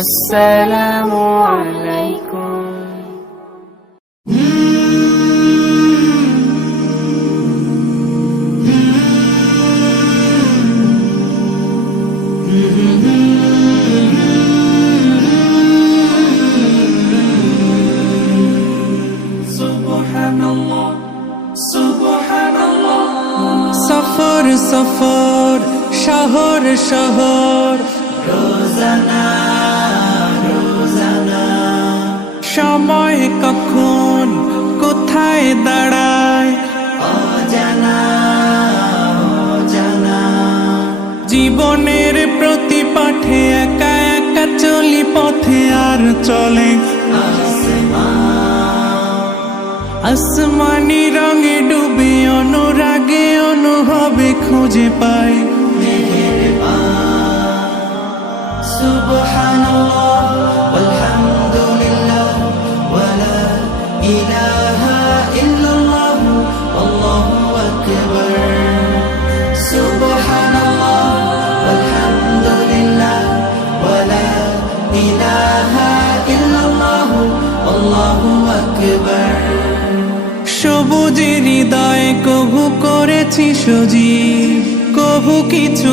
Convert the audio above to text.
আসসালামু আলাইকুম। সুবহানাল্লাহ সুবহানাল্লাহ। সফর সফর শহর শহর, রোজানা রোজানা, সময় কখন কোথায় দাঁড়ায় অজানা অজানা। জীবনের প্রতি পাঠে একা একা চলি পথে, আর চলে আসমানি রঙে ডুবে, অনুরাগে অনুভবে খুঁজে পাই সুবহানাল্লাহ ওয়ালহামদুলিল্লাহ ওয়ালা ইলাহা ইল্লাল্লাহ আল্লাহু আকবার। সুবহানাল্লাহ ওয়ালহামদুলিল্লাহ ওয়ালা ইলাহা ইল্লাল্লাহ আল্লাহু আকবার। সবুজের হৃদয়ে কভু করেছি সজীব, কভু কিছু